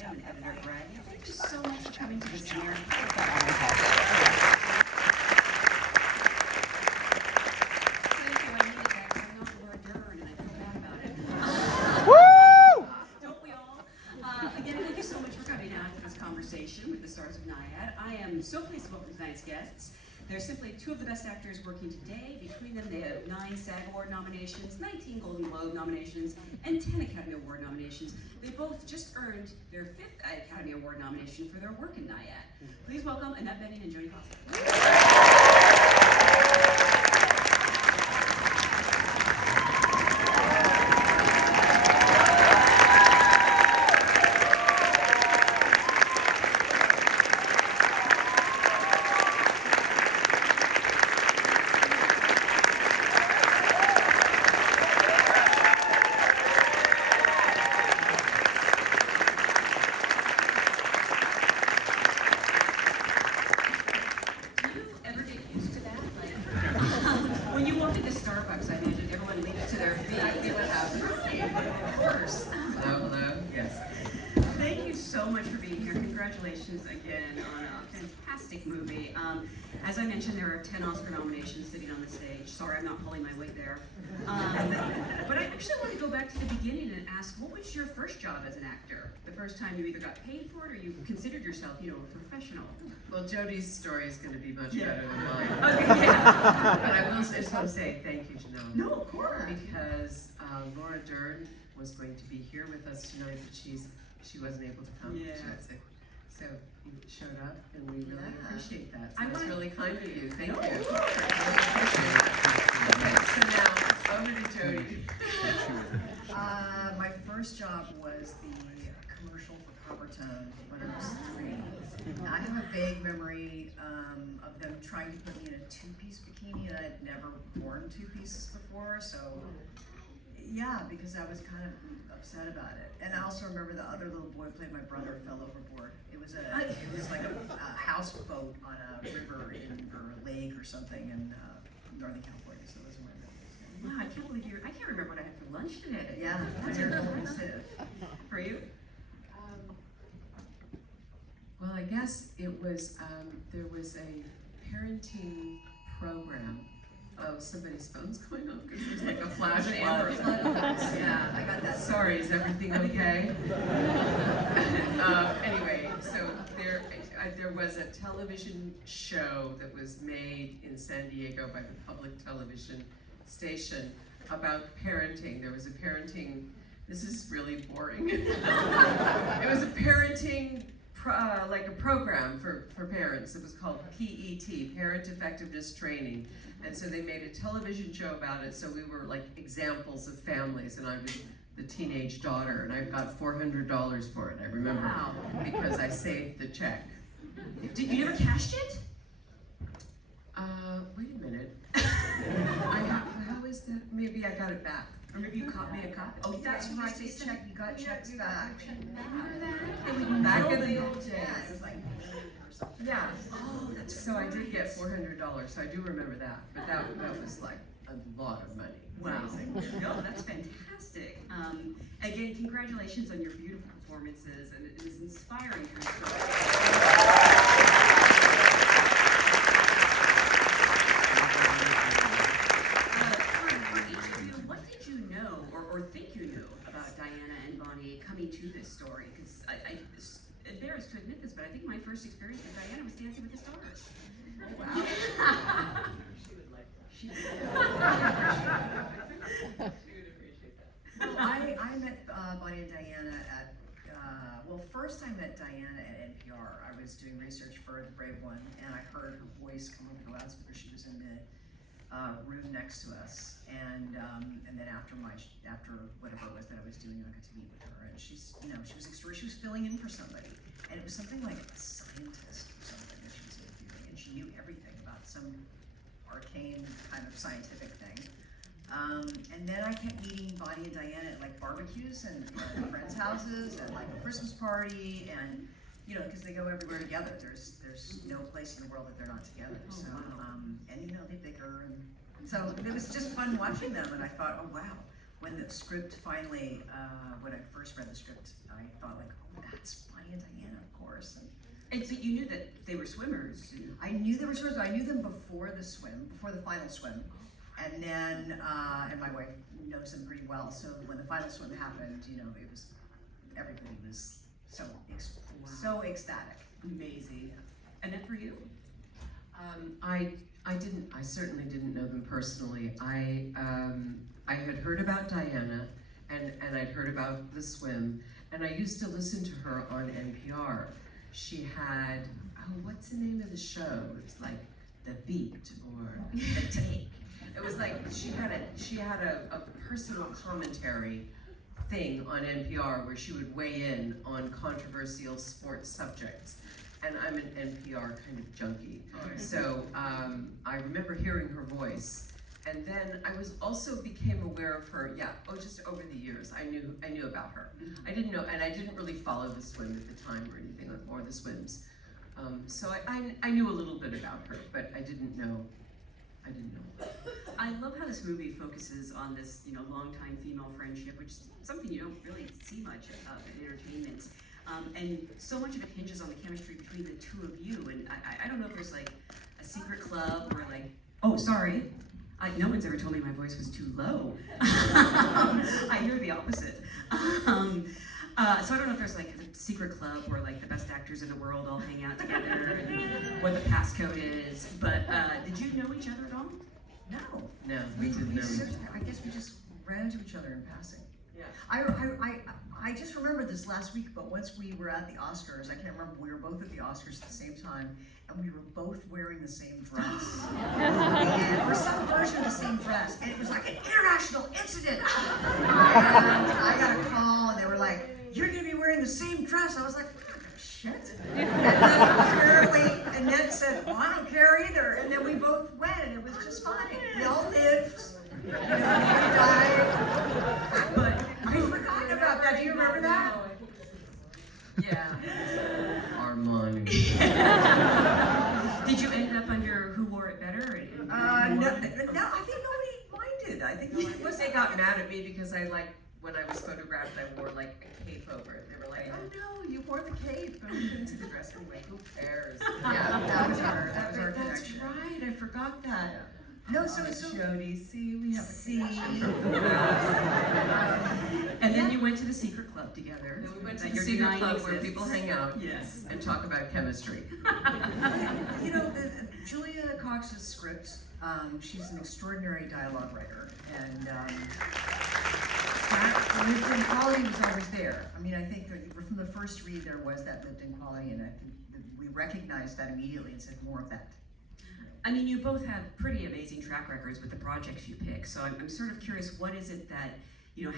Reily. I'm an editor at Variety. Thank you so much for coming to this premiere. With the stars of Nyad. I am so pleased to welcome tonight's guests. They're simply two of the best actors working today. Between them, they have 9 SAG Award nominations, 19 Golden Globe nominations, and 10 Academy Award nominations. They both just earned their 5th Academy Award nomination for their work in Nyad. Please welcome Annette Bening and Jodie. Congratulations again on a fantastic movie. As I mentioned, there are 10 Oscar nominations sitting on the stage. Sorry, I'm not pulling my weight there. But I actually want to go back to the beginning and ask, what was your first job as an actor? The first time you either got paid for it or you considered yourself, a professional? Well, Jodie's story is going to be much better than mine. Okay, yeah. But I will just want to say thank you, Janelle. No, of course. Because Laura Dern was going to be here with us tonight, but she wasn't able to come. Yeah. So you showed up, and we really appreciate that. So I it's really kind of you. Thank you. Of Really course. appreciate it. Okay, so now over to Jodie. My first job was the commercial for Coppertone when I was 3. I have a vague memory of them trying to put me in a 2-piece bikini, and I'd never worn 2 pieces before, so yeah, because I was kind of upset about it. And I also remember the other little boy who played my brother fell overboard. It was like a houseboat on a river or a lake or something in Northern California. So those were my memories. Wow, I can't believe I can't remember what I had for lunch today. Yeah, that's your coincidence. For you? Well, I guess it was, there was a parenting program. Oh, somebody's phone's going on because there's like a flash flood. Yeah, I got that. Sorry, is everything okay? Anyway, so there was a television show that was made in San Diego by the public television station about parenting. There was a parenting, this is really boring. It was a parenting like a program for parents. It was called PET, Parent Effectiveness Training. And so they made a television show about it, so we were like examples of families, and I was the teenage daughter, and I got $400 for it, I remember. Wow. Because I saved the check. You never cashed it? Wait a minute. How is that? Maybe I got it back. Or maybe you made a copy? Oh, that's right, you got checks back. Back in the old days. Yeah, it was like or something. Yeah. Oh, that's So I did get $400, so I do remember that. But that was like a lot of money. Wow. Amazing. No, that's fantastic. Again, congratulations on your beautiful performances, and it is inspiring to or think you knew about Diana and Bonnie coming to this story? Because I'm embarrassed to admit this, but I think my first experience with Diana was Dancing with the Stars. Oh, wow. She would like that. She would appreciate that. Well, I met Bonnie and Diana at, well, first I met Diana at NPR. I was doing research for The Brave One, and I heard her voice come over the loudspeaker. She was in the room next to us, and then after whatever it was that I was doing, I got to meet with her, and she was extraordinary. She was filling in for somebody, and it was something like a scientist or something that she was interviewing, and she knew everything about some arcane kind of scientific thing. And then I kept meeting Bonnie and Diana at like barbecues and friends' houses and like a Christmas party, and because they go everywhere together. There's no place in the world that they're not together. So and they bicker, and so it was just fun watching them. And I thought, oh wow, when the script finally, when I first read the script, I thought like, oh, that's And so you knew that they were swimmers. I knew they were swimmers, but I knew them before the swim, before the final swim. And then, and my wife knows them pretty well, so when the final swim happened, you know, it was, everybody was so ecstatic. Amazing. Annette, for you? I certainly didn't know them personally. I had heard about Diana, and I'd heard about the swim, and I used to listen to her on NPR. She had, what's the name of the show? It's like The Beat or The Take. It was like she had a personal commentary thing on NPR where she would weigh in on controversial sports subjects. And I'm an NPR kind of junkie. So I remember hearing her voice. And then I became aware of her, just over the years. I knew about her. I didn't know, and I didn't really follow the swim at the time or anything, or the swims. So I knew a little bit about her, but I didn't know. I love how this movie focuses on this, longtime female friendship, which is something you don't really see much of in entertainment. And so much of it hinges on the chemistry between the two of you. And I don't know if there's like a secret club or like, oh, sorry. No one's ever told me my voice was too low. I hear the opposite. So I don't know if there's like a secret club where like the best actors in the world all hang out together and what the passcode is. But did you know each other at all? No, we didn't know. I guess we just ran into each other in passing. Yeah. I just remember this last week, but once we were at the Oscars, I can't remember, we were both at the Oscars at the same time, and we were both wearing the same dress. Or some version of the same dress, and it was like an international incident. And I got a call, and they were like, "You're gonna be wearing the same dress." I was like, "I don't give a shit." And then apparently, Annette said, "Well, I don't care either," and then we both went, and it was just fine. We all lived. We died. But I've forgotten about that. Do you remember that? Yeah. Armani. Did you end up under Who Wore It Better? No, I think nobody minded. I think They got mad at me because when I was photographed, I wore like a cape over it. They were like, "Oh no, you wore the cape." And we went to the dressing room, like, who cares? Yeah, that was our That's connection. right, I forgot that. No, so Jodie, see, we have See. And then you went to the secret club together. Then we went to that the you're secret denying club where exists. people hang out Yes. and talk about chemistry. Julia Cox's script. She's an extraordinary dialogue writer, and that lived-in quality was always there. I mean, I think from the first read there was that lived-in quality, and I think that we recognized that immediately and said more of that. I mean, you both have pretty amazing track records with the projects you pick. So I'm sort of curious, what is it that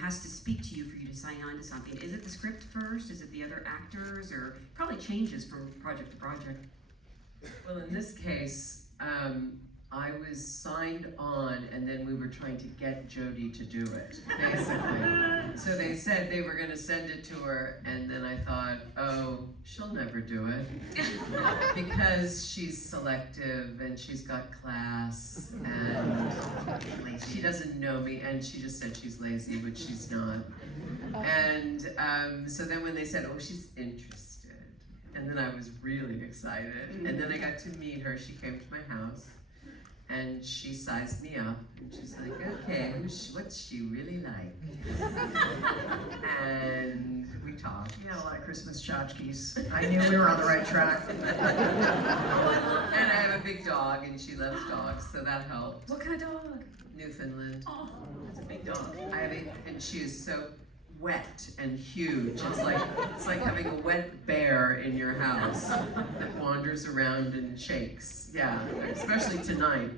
has to speak to you for you to sign on to something? Is it the script first? Is it the other actors? Or probably changes from project to project? Well, in this case, I was signed on, and then we were trying to get Jodie to do it, basically. So they said they were going to send it to her, and then I thought, oh, she'll never do it. Because she's selective, and she's got class, and she doesn't know me, and she just said she's lazy, which she's not. And so then when they said, oh, she's interested, and then I was really excited. And then I got to meet her. She came to my house. And she sized me up, and she's like, okay, what's she really like? And we talked. You had a lot of Christmas tchotchkes. I knew we were on the right track. And I have a big dog, and she loves dogs, so that helped. What kind of dog? Newfoundland. Oh, that's a big dog. I have it, and she is so wet and huge. It's like having a wet bear in your house that wanders around and shakes. Yeah, especially tonight.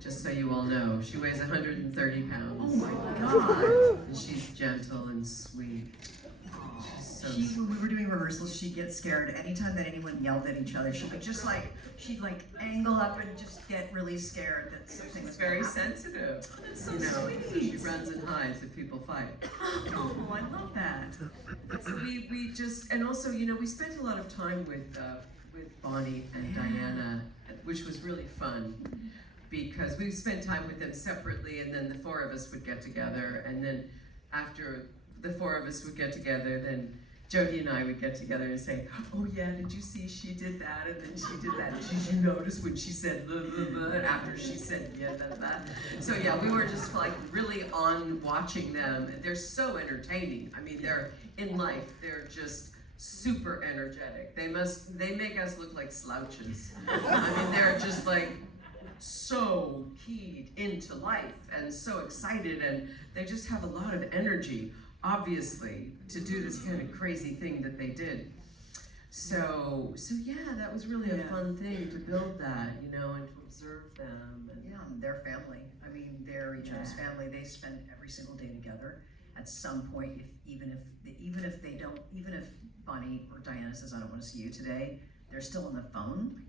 Just so you all know, she weighs 130 pounds. Oh my God. And she's gentle and sweet. She's so sweet. When we were doing rehearsals, she'd get scared anytime that anyone yelled at each other. She'd angle up and just get really scared that something was She's very gonna happen. sensitive. Oh, that's so So sweet. she runs and hides if people fight. Oh, I love that. So we just, and also, we spent a lot of time with Bonnie and Diana, which was really fun, because we spent time with them separately, and then the four of us would get together, and then after the four of us would get together, then Jodie and I would get together and say, oh yeah, did you see she did that and then she did that? Did you notice when she said blah, blah, blah, and after she said yeah, blah, blah. So yeah, we were just like really on watching them. They're so entertaining. I mean, they're in life, they're just super energetic. They make us look like slouches. I mean, they're just like so keyed into life and so excited, and they just have a lot of energy, obviously, to do this kind of crazy thing that they did. So yeah, that was really a fun thing to build that, you know, and to observe them. And Yeah, their family. I mean, they're each other's family. They spend every single day together. At some point, even if Bonnie or Diana says, I don't want to see you today, they're still on the phone.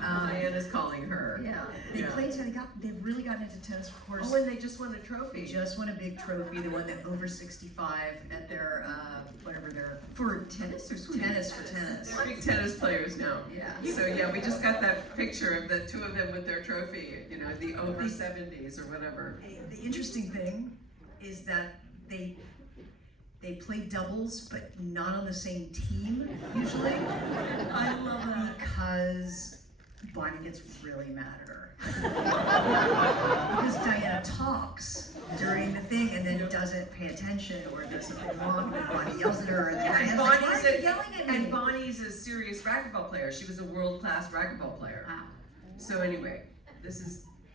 Diana's calling her. Yeah, they play tennis. They've really gotten into tennis, of course. Oh, and they just won a trophy. They just won a big trophy. They won the over 65 at their whatever their For tennis or swimming? tennis for tennis. They're big tennis players now. Yeah. So yeah, we just got that picture of the two of them with their trophy, you know, the over 70s or whatever. The interesting thing is that they play doubles, but not on the same team usually. I love that. Because Bonnie gets really mad at her. Because Diana talks during the thing and then doesn't pay attention or does something wrong, and Bonnie yells at her, and And Diana's like, why are you yelling at me? And Bonnie's a serious racquetball player. She was a world-class racquetball player. Wow. So anyway,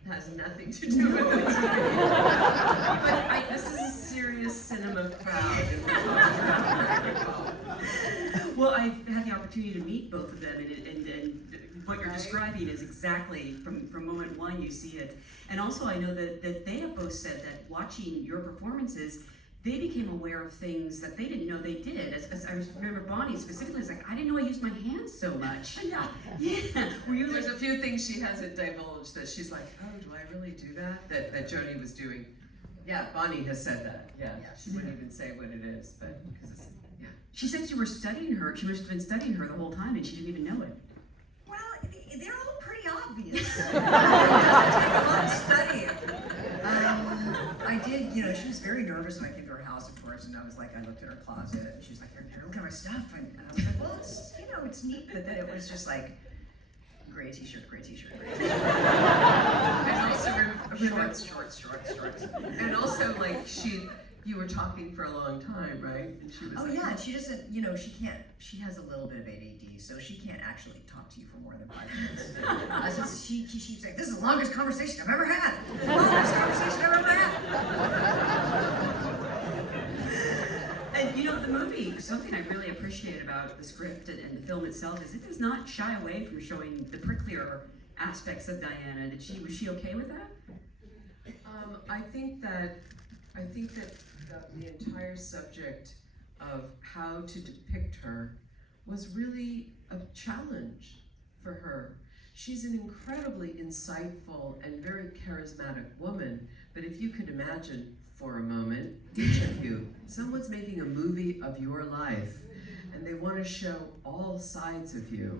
has nothing to do with it. But this is a serious cinema crowd. And we're talking about racquetball. Well, I've had the opportunity to meet both of them, and what you're describing is exactly from moment one you see it. And also I know that they have both said that watching your performances, they became aware of things that they didn't know they did. As I remember Bonnie specifically was like, I didn't know I used my hands so much. Yeah. Were you There's a few things she hasn't divulged that she's like, oh, do I really do that? That Jodie was doing. Yeah, Bonnie has said that. Yeah, she wouldn't even say what it is, but because it's, yeah. She said you were studying her. She must have been studying her the whole time, and she didn't even know it. Well, they're all pretty obvious. It doesn't take a lot of studying. I did, you know, she was very nervous when I came to her house, of course, and I was like, I looked at her closet, and she was like, here, look at my stuff. And I was like, well, it's, you know, it's neat, but then it was just like, gray t-shirt, gray t-shirt, gray t-shirt. And also, Shorts. and also, like, you were talking for a long time, right? And she was Oh like, yeah, and she doesn't, you know, she has a little bit of ADD, so she can't actually talk to you for more than 5 minutes. So she's like, this is the longest conversation I've ever had. The longest conversation I've ever had. And you know, the movie, something I really appreciate about the script and the film itself is it does not shy away from showing the pricklier aspects of Diana. Was she okay with that? I think that the entire subject of how to depict her was really a challenge for her. She's an incredibly insightful and very charismatic woman, but if you could imagine for a moment, each of you, someone's making a movie of your life and they want to show all sides of you.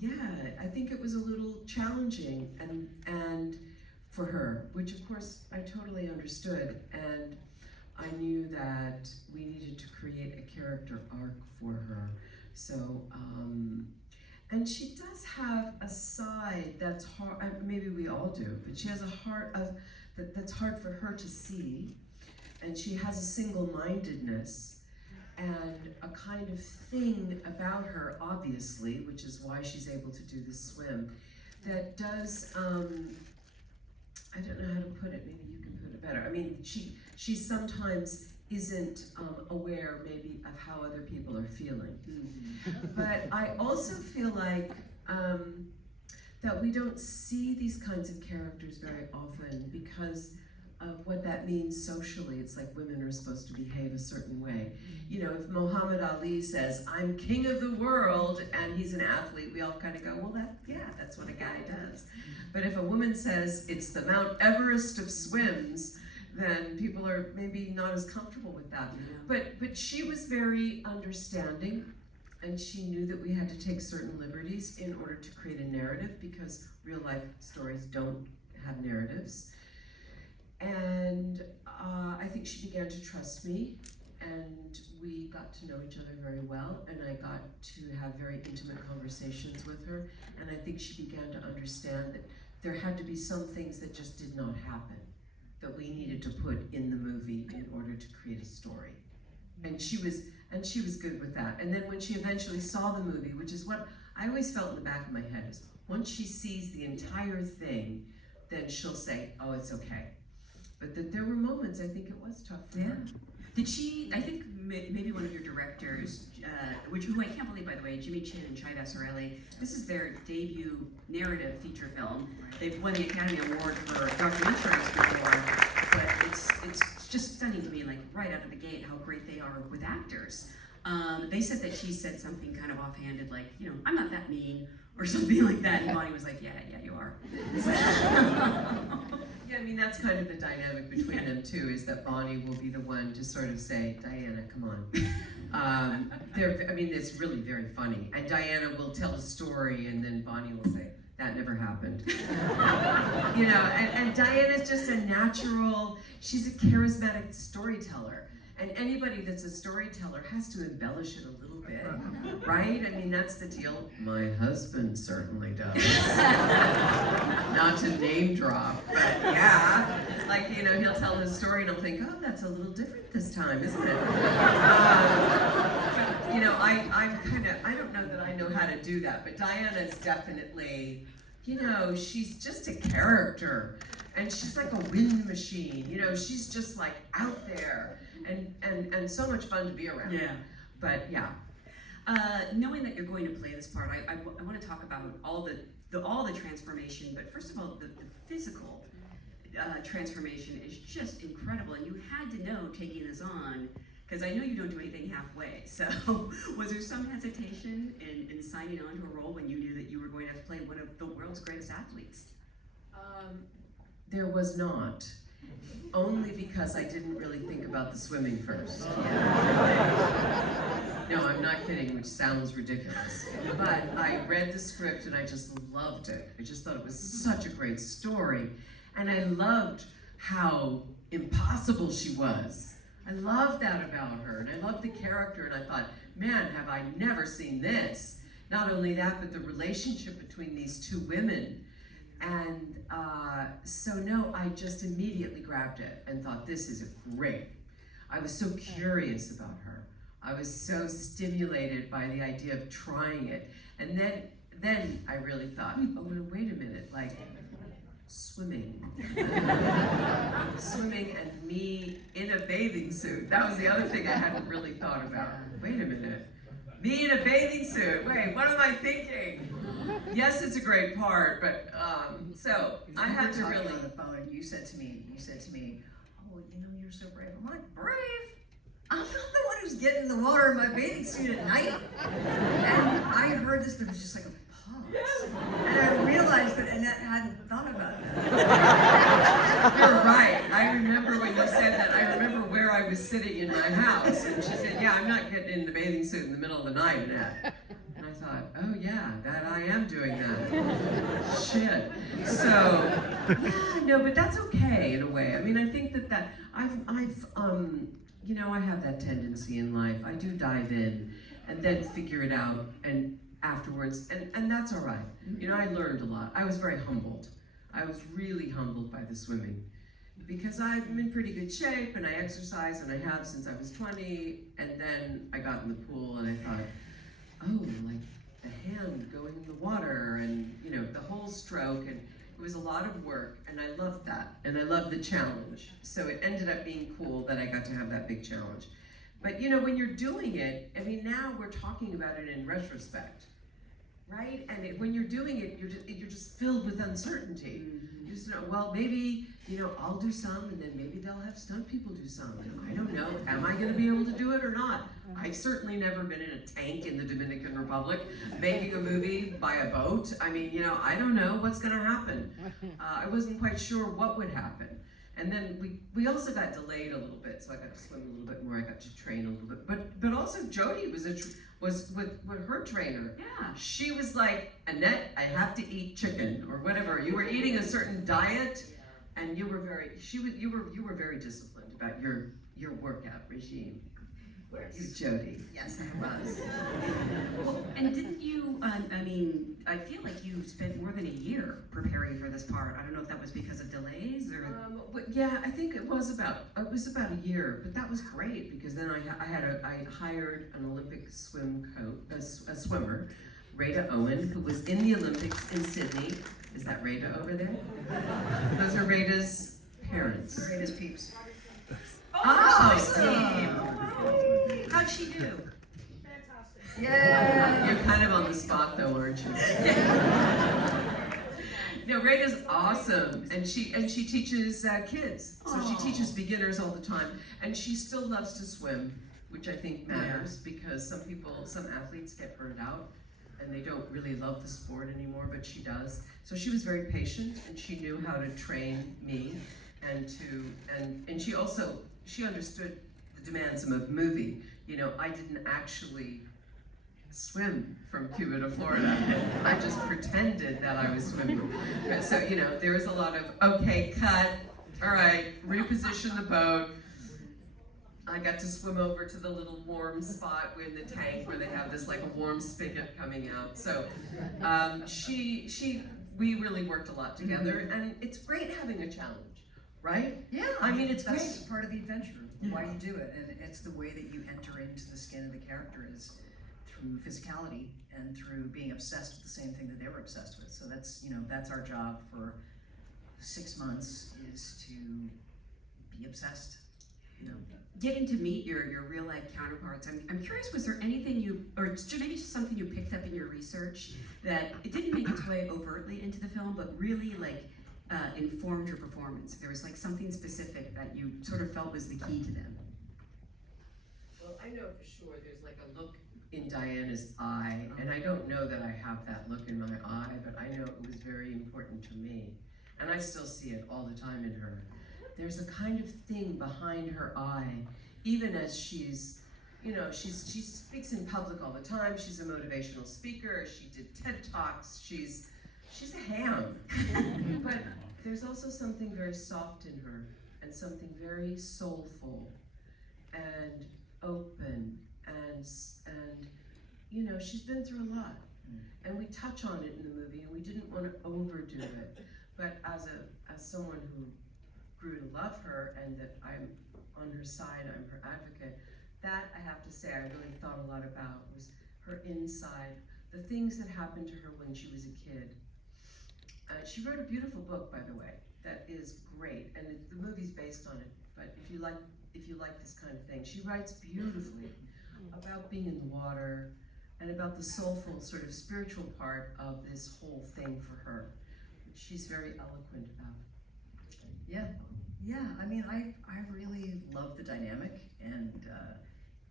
Yeah, I think it was a little challenging and for her, which of course I totally understood, and I knew that we needed to create a character arc for her. So, and she does have a side that's hard, maybe we all do, but she has a heart that's hard for her to see, and she has a single-mindedness and a kind of thing about her, obviously, which is why she's able to do this swim, that does, I don't know how to put it, maybe you can put it better. I mean, she sometimes isn't aware maybe of how other people are feeling. But I also feel like that we don't see these kinds of characters very often because of what that means socially. It's like women are supposed to behave a certain way. You know, if Muhammad Ali says, I'm king of the world, and he's an athlete, we all kind of go, well, that's what a guy does. But if a woman says it's the Mount Everest of swims, then people are maybe not as comfortable with that. But she was very understanding, and she knew that we had to take certain liberties in order to create a narrative, because real life stories don't have narratives. And I think she began to trust me, and we got to know each other very well, and I got to have very intimate conversations with her, and I think she began to understand that there had to be some things that just did not happen, that we needed to put in the movie in order to create a story. And she was good with that. And then when she eventually saw the movie, which is what I always felt in the back of my head, is once she sees the entire thing, then she'll say, oh, it's okay. But that there were moments, I think it was tough for her. Did she, I think maybe one of your directors, who I can't believe, by the way, Jimmy Chin and Nyad Reily, this is their debut narrative feature film. They've won the Academy Award for documentaries before, but it's just stunning to me, like right out of the gate, how great they are with actors. They said that she said something kind of offhanded, like, you know, I'm not that mean, or something like that, and Bonnie was like, yeah, you are. Yeah, I mean, that's kind of the dynamic between them too, is that Bonnie will be the one to sort of say, Diana, come on. I mean, it's really very funny. And Diana will tell a story, and then Bonnie will say, that never happened. You know, and Diana's just a natural, she's a charismatic storyteller. And anybody that's a storyteller has to embellish it a little bit, right? I mean, that's the deal. My husband certainly does. Not to name drop, but yeah. Like, you know, he'll tell his story and I'll think, oh, that's a little different this time, isn't it? You know, I don't know that I know how to do that, but Diana's definitely, you know, she's just a character. And she's like a wind machine, you know, she's just like out there. And so much fun to be around. Yeah. But yeah. Knowing that you're going to play this part, I want to talk about all the transformation, but first of all, the physical transformation is just incredible, and you had to know taking this on, because I know you don't do anything halfway. So was there some hesitation in signing on to a role when you knew that you were going to play one of the world's greatest athletes? There was not. Only because I didn't really think about the swimming first. No, I'm not kidding, which sounds ridiculous. But I read the script and I just loved it. I just thought it was such a great story. And I loved how impossible she was. I loved that about her, and I loved the character, and I thought, man, have I never seen this. Not only that, but the relationship between these two women. And so no, I just immediately grabbed it and thought, this is great. I was so curious about her. I was so stimulated by the idea of trying it. And then I really thought, oh, wait a minute, like swimming. Swimming and me in a bathing suit. That was the other thing I hadn't really thought about. Wait a minute. Me in a bathing suit. Wait, what am I thinking? Yes, it's a great part, but so I had to really. On the phone, and you said to me, oh, you know, you're so brave. I'm like, brave? I'm not the one who's getting in the water in my bathing suit at night. And I heard this, there was just like a pause, and I realized that Annette hadn't thought about that. You're right. I remember when you said that. I remember where I was sitting in my house, and she said, yeah, I'm not getting in the bathing suit in the middle of the night, Annette. And I thought, oh yeah, that I am doing that. Shit. So, yeah, no, but that's okay in a way. I mean, I think that you know, I have that tendency in life. I do dive in and then figure it out and afterwards, and that's all right. You know, I learned a lot. I was very humbled. I was really humbled by the swimming because I'm in pretty good shape and I exercise, and I have since I was 20, and then I got in the pool and I thought, oh, like the hand going in the water and, you know, the whole stroke, and it was a lot of work, and I loved that, and I loved the challenge. So it ended up being cool that I got to have that big challenge. But you know, when you're doing it, I mean, now we're talking about it in retrospect, right? And when you're doing it, you're just filled with uncertainty. You just know, well, maybe, you know, I'll do some, and then maybe they'll have stunt people do some. I don't know, am I gonna be able to do it or not? I've certainly never been in a tank in the Dominican Republic, making a movie by a boat. I mean, you know, I don't know what's gonna happen. I wasn't quite sure what would happen. And then we also got delayed a little bit, so I got to swim a little bit more, I got to train a little bit. But also Jodie was with her trainer. Yeah. She was like, Annette, I have to eat chicken or whatever. You were eating a certain diet, and you were very disciplined about your workout regime. Jodie. Yes, I was. Well, and didn't you, I mean, I feel like you spent more than a year preparing for this part. I don't know if that was because of delays or... But yeah, I think it was about a year, but that was great because then I hired an Olympic a swimmer, Rada Owen, who was in the Olympics in Sydney. Is that Rada over there? Those are Rada's parents. Greatest peeps. Oh, Oh, how'd she do? Fantastic. Yeah. You're kind of on the spot though, aren't you? No, Rada's awesome, and she teaches kids. So she teaches beginners all the time, and she still loves to swim, which I think matters because some athletes get burned out, and they don't really love the sport anymore, but she does. So she was very patient, and she knew how to train me, and she understood the demands of a movie. You know, I didn't actually swim from Cuba to Florida. I just pretended that I was swimming. So, you know, there was a lot of, okay, cut, all right, reposition the boat. I got to swim over to the little warm spot in the tank where they have this like a warm spigot coming out. So we really worked a lot together, and it's great having a challenge, right? Yeah, I mean, it's that's great. part of the adventure, why you do it, and it's the way that you enter into the skin of the character is through physicality and through being obsessed with the same thing that they were obsessed with. So that's, you know, that's our job for 6 months is to be obsessed, you know. Getting to meet your real life counterparts, I'm curious, was there anything or maybe just something you picked up in your research that it didn't make its way overtly into the film, but really like informed your performance? There was like something specific that you sort of felt was the key to them. Well, I know for sure there's like a look in Diana's eye, and I don't know that I have that look in my eye, but I know it was very important to me. And I still see it all the time in her. There's a kind of thing behind her eye, even as she's, you know, she speaks in public all the time. She's a motivational speaker. She did TED Talks. She's a ham. But there's also something very soft in her and something very soulful and open and you know, she's been through a lot. And we touch on it in the movie, and we didn't want to overdo it. But as someone who grew to love her and that I'm on her side, I'm her advocate, that I have to say I really thought a lot about was her inside, the things that happened to her when she was a kid. She wrote a beautiful book, by the way, that is great, and the movie's based on it, but if you like this kind of thing, she writes beautifully about being in the water and about the soulful sort of spiritual part of this whole thing for her, which she's very eloquent about. Yeah. I mean, I really love the dynamic and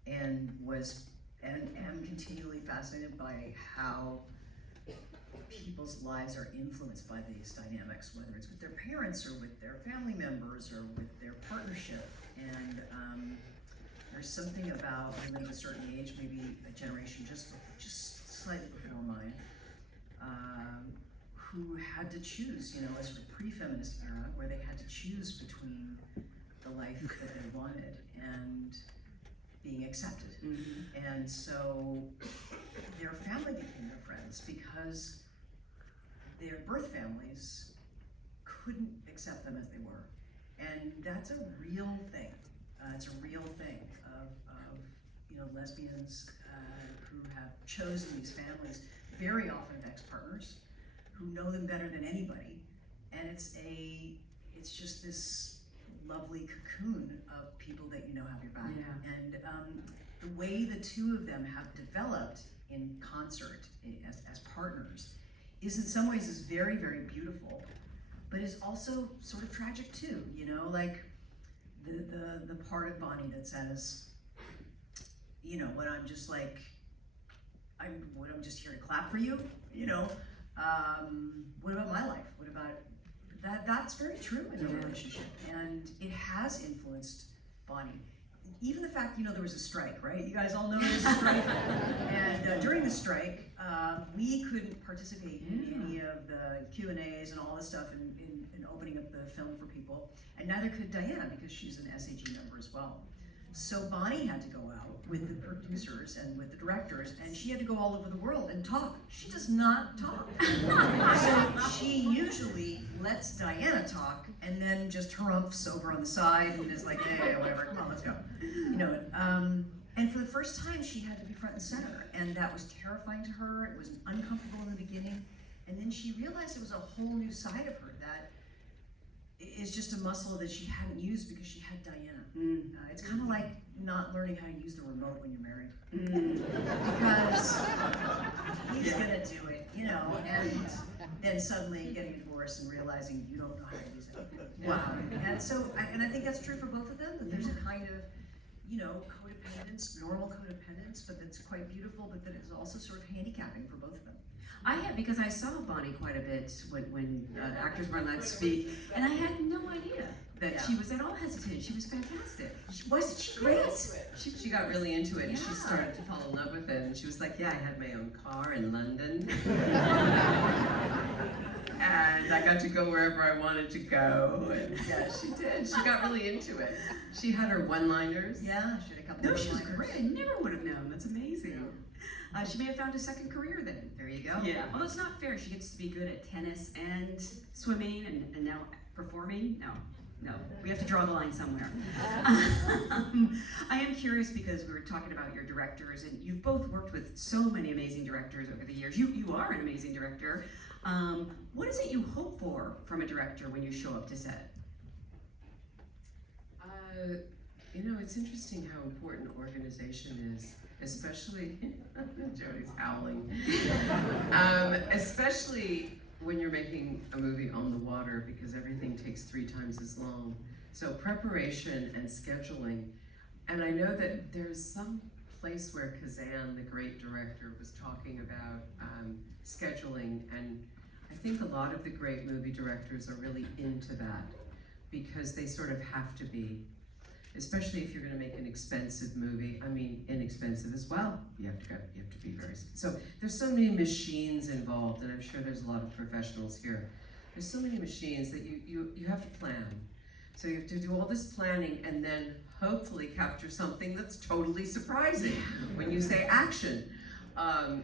am continually fascinated by how people's lives are influenced by these dynamics, whether it's with their parents or with their family members or with their partnership. And there's something about women of a certain age, maybe a generation just slightly before mine, who had to choose, you know, a sort of pre-feminist era where they had to choose between the life that they wanted and being accepted. And so their family became their friends because their birth families couldn't accept them as they were. And that's a real thing. It's a real thing of you know, lesbians who have chosen these families, very often ex-partners, who know them better than anybody, and it's just this lovely cocoon of people that you know have your back. Yeah. And the way the two of them have developed in concert as partners is in some ways is very, very beautiful, but is also sort of tragic too. You know, like the part of Bonnie that says, you know, when I'm just like, I'm just here to clap for you, you know. What about my life? What about that? That's very true in a relationship, and it has influenced Bonnie. Even the fact, you know, there was a strike, right? You guys all know there was a strike, and during the strike, we couldn't participate in any of the Q&As and all this stuff in opening up the film for people, and neither could Diana because she's an SAG member as well. So Bonnie had to go out with the producers and with the directors, and she had to go all over the world and talk. She does not talk. So she usually lets Diana talk and then just harumphs over on the side and is like, hey, whatever, come on, let's go. You know, and for the first time, she had to be front and center, and that was terrifying to her. It was uncomfortable in the beginning, and then she realized there was a whole new side of her that is just a muscle that she hadn't used because she had Diana. It's kind of like not learning how to use the remote when you're married. Because he's gonna do it, you know, and then suddenly getting divorced and realizing you don't know how to use it. Wow. And so, and I think that's true for both of them, that there's a kind of, you know, codependence, normal codependence, but that's quite beautiful, but that is also sort of handicapping for both of them. I had, because I saw Bonnie quite a bit when actors were allowed to speak, and I had no idea that she was at all hesitant. She was fantastic. Wasn't she great? She got really into it, and she Yeah. started to fall in love with it, and she was like, yeah, I had my own car in London. And I got to go wherever I wanted to go, and yeah, she did. She got really into it. She had her one-liners. Yeah, she had a couple No, of she was one-liners. great. I never would have known. That's amazing. She may have found a second career then. There you go. Yeah. Well, it's not fair. She gets to be good at tennis and swimming and now performing. No. We have to draw the line somewhere. I am curious because we were talking about your directors, and you've both worked with so many amazing directors over the years. You are an amazing director. What is it you hope for from a director when you show up to set? You know, it's interesting how important organization is, especially, Jodie's howling, especially when you're making a movie on the water, because everything takes 3 times as long. So preparation and scheduling, and I know that there's some place where Kazan, the great director, was talking about scheduling, and I think a lot of the great movie directors are really into that, because they sort of have to be. Especially if you're going to make an expensive movie. I mean, inexpensive as well. You have to be very. So there's so many machines involved, and I'm sure there's a lot of professionals here. There's so many machines that you have to plan. So you have to do all this planning, and then hopefully capture something that's totally surprising when you say action.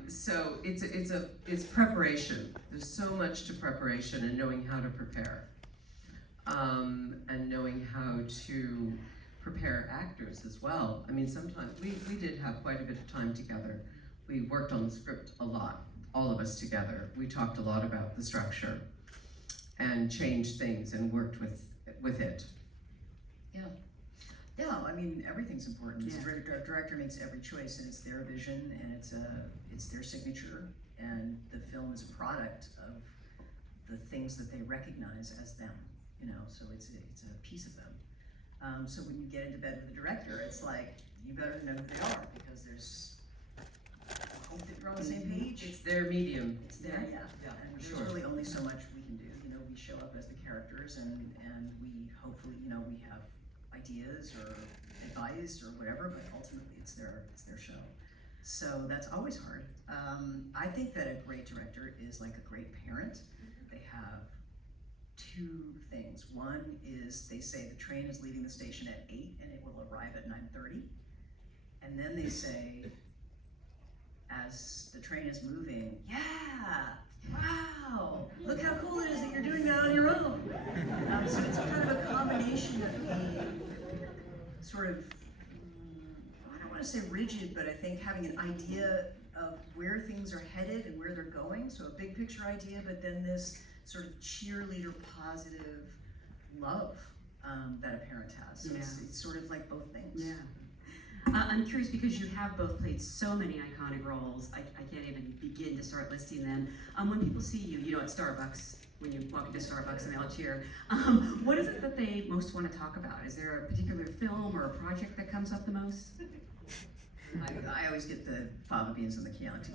So it's preparation. There's so much to preparation and knowing how to prepare, and knowing how to prepare actors as well. I mean, sometimes we did have quite a bit of time together. We worked on the script a lot, all of us together. We talked a lot about the structure and changed things and worked with it. Yeah, I mean, everything's important. Yeah. The director makes every choice, and it's their vision, and it's their signature, and the film is a product of the things that they recognize as them, you know, so it's a piece of them. So when you get into bed with the director, it's like, you better know who they are, because there's, I hope that you're on the same page. It's their medium. It's there, yeah. And there's really only so much we can do. You know, we show up as the characters, and we hopefully, you know, we have ideas or advice or whatever, but ultimately it's their show. So that's always hard. I think that a great director is like a great parent. They have 2 things. One is they say the train is leaving the station at 8 and it will arrive at 9:30. And then they say, as the train is moving, yeah, wow, look how cool it is that you're doing that on your own. So it's kind of a combination of being sort of, I don't want to say rigid, but I think having an idea of where things are headed and where they're going. So a big picture idea, but then this sort of cheerleader positive love that a parent has. So it's sort of like both things. Yeah. I'm curious because you have both played so many iconic roles. I can't even begin to start listing them. When people see you, you know, at Starbucks, when you walk into Starbucks and they all cheer, what is it that they most want to talk about? Is there a particular film or a project that comes up the most? I always get the fava beans and the Chianti.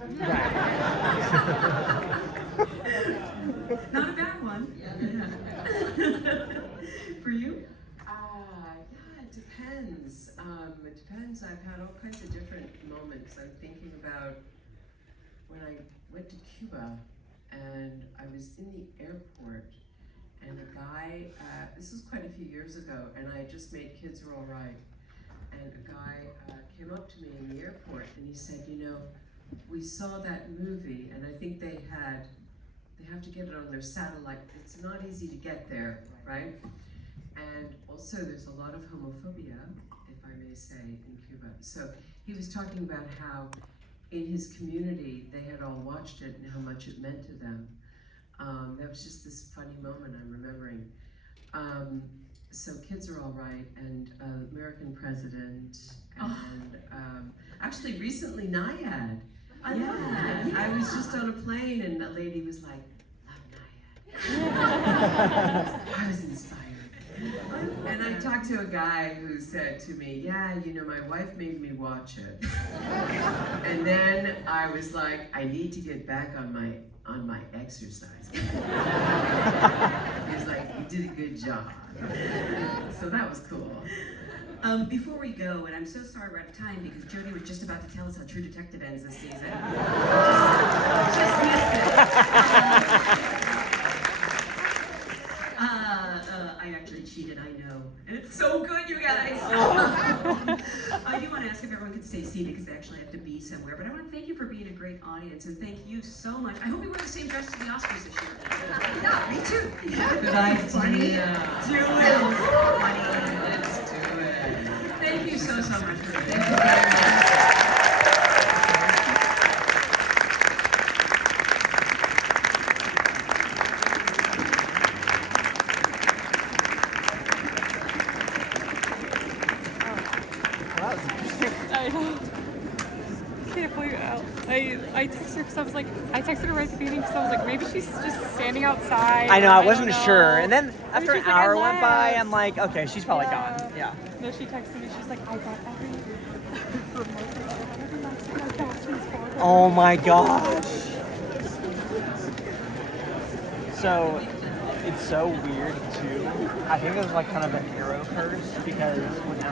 Not a bad one. For you? Yeah, it depends. It depends. I've had all kinds of different moments. I'm thinking about when I went to Cuba and I was in the airport and a guy, this was quite a few years ago, and I just made Kids Are All Right. and a guy came up to me in the airport and he said, you know, we saw that movie and I think they have to get it on their satellite. It's not easy to get there, right? And also there's a lot of homophobia, if I may say, in Cuba. So he was talking about how in his community they had all watched it and how much it meant to them. That was just this funny moment I'm remembering. So Kids Are All Right and American President and actually recently Nyad. I love that. I was just on a plane and a lady was like, love Nyad. I was inspired. And I talked to a guy who said to me, yeah, you know, my wife made me watch it. And then I was like, I need to get back on my exercise. He was like, you did a good job. So that was cool. Before we go, and I'm so sorry we're out of time because Jodie was just about to tell us how True Detective ends this season. Just missed it. I actually cheated, I know. And it's so good, you guys. I do want to ask if everyone could stay seated because they actually have to be somewhere. But I want to thank you for being a great audience and thank you so much. I hope you wear the same dress to the Oscars this year. Yeah, me too. Good idea. Funny. Do it. Let's do it. Thank you so much for Thank being you here. very much. I know. Can't believe it out. I texted her because I texted her right at the beginning because I was like, maybe she's just standing outside. I know, I don't wasn't know. sure. And then after an she's like, I hour went by, left. I'm like, okay, she's probably Yeah. gone. Yeah. No, she texted me. She's like, I got every Oh my gosh. So, it's so weird too. I think it was like kind of an arrow curse because when